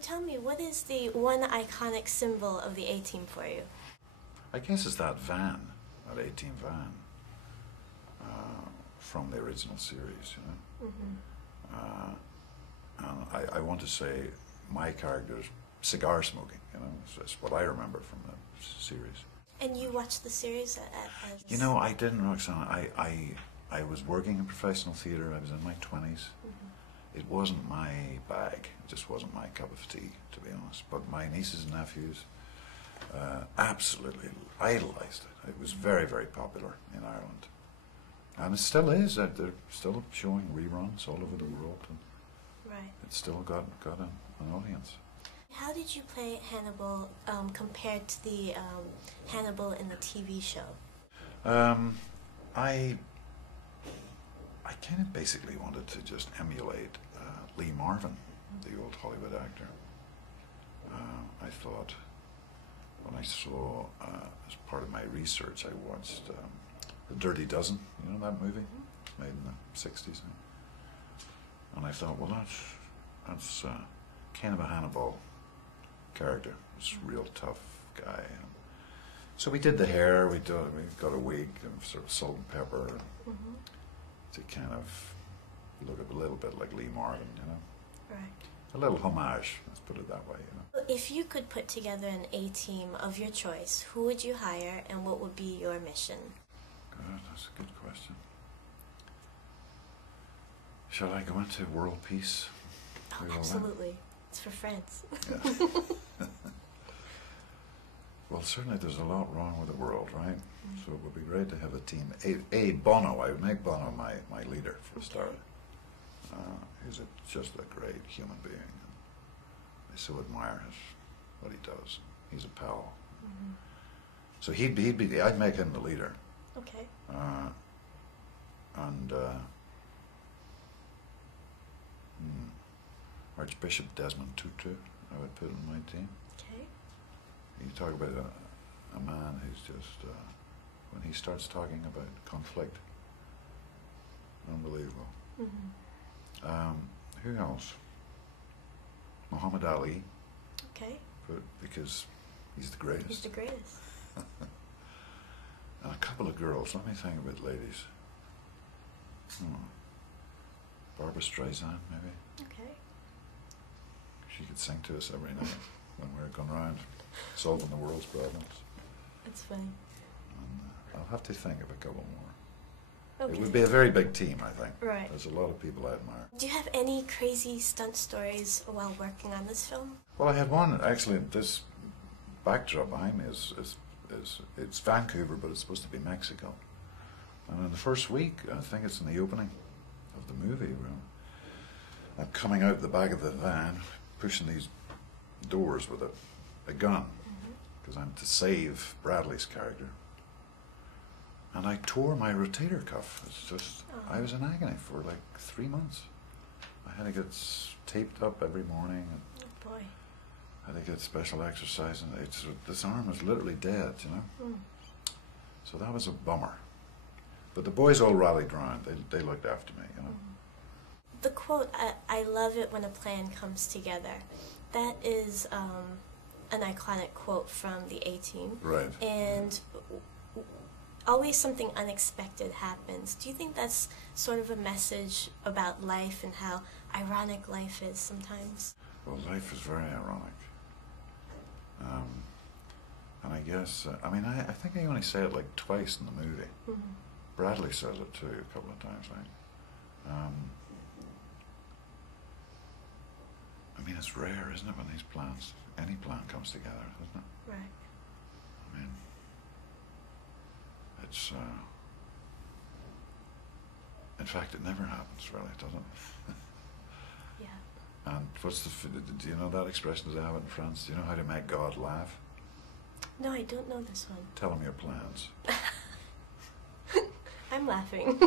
tell me, what is the one iconic symbol of the A-Team for you? I guess it's that van, that A-Team van, from the original series, you know. Mm-hmm. And I want to say my character's cigar smoking, you know. It's what I remember from the series. And you watched the series You know, I didn't, Roxanna. I was working in professional theatre. I was in my 20s. Mm-hmm. It wasn't my bag. It just wasn't my cup of tea, to be honest. But my nieces and nephews absolutely idolised it. It was very, very popular in Ireland. And it still is. They're still showing reruns all over the world. And right. It's still got an audience. How did you play Hannibal compared to the Hannibal in the TV show? I kind of basically wanted to just emulate Lee Marvin, the old Hollywood actor. I thought, when I saw, as part of my research, I watched The Dirty Dozen, you know that movie? Mm-hmm. Made in the 60s. And I thought, well, that's kind of a Hannibal character. This real tough guy. So we did the hair, we got a wig and sort of salt and pepper to kind of look a little bit like Lee Marvin, you know. Right. A little homage, let's put it that way, you know. If you could put together an A-Team of your choice, who would you hire and what would be your mission? God, that's a good question. Shall I go into world peace? Oh, absolutely. It's for France. Yeah. Well, certainly there's a lot wrong with the world, right? Mm-hmm. So it would be great to have a team. Bono, I would make Bono my leader for a start. He's just a great human being. I so admire what he does. He's a pal. Mm-hmm. So I'd make him the leader. Okay. Archbishop Desmond Tutu, I would put in my team. Okay. You talk about a man who's just, when he starts talking about conflict, unbelievable. Mm-hmm. Who else? Muhammad Ali. Okay. Because he's the greatest. He's the greatest. And a couple of girls. Let me think about ladies. Barbara Streisand, maybe. Okay. She could sing to us every night when we're going around solving the world's problems. That's funny. And, I'll have to think of a couple more. Okay. It would be a very big team, I think. Right. There's a lot of people I admire. Do you have any crazy stunt stories while working on this film? Well, I had one, actually. This backdrop behind me it's Vancouver, but it's supposed to be Mexico. And in the first week, I think it's in the opening of the movie, I'm coming out the back of the van, pushing these doors with a gun, because I'm to save Bradley's character. And I tore my rotator cuff. It's just, I was in agony for like 3 months. I had to get taped up every morning. And oh boy. I had to get special exercise, and this arm was literally dead, you know. So that was a bummer. But the boys all rallied round. They looked after me, you know. The quote, I love it when a plan comes together, that is an iconic quote from the A-Team. Right. And always something unexpected happens. Do you think that's sort of a message about life and how ironic life is sometimes? Well, life is very ironic. And I guess, I mean, I think I only say it like twice in the movie. Mm-hmm. Bradley says it too a couple of times, right? I mean, it's rare, isn't it, when these plans, any plan comes together, isn't it? Right. I mean, it's, in fact, it never happens, really, does it? Yeah. And do you know that expression, does it have it in France? Do you know how to make God laugh? No, I don't know this one. Tell him your plans. I'm laughing.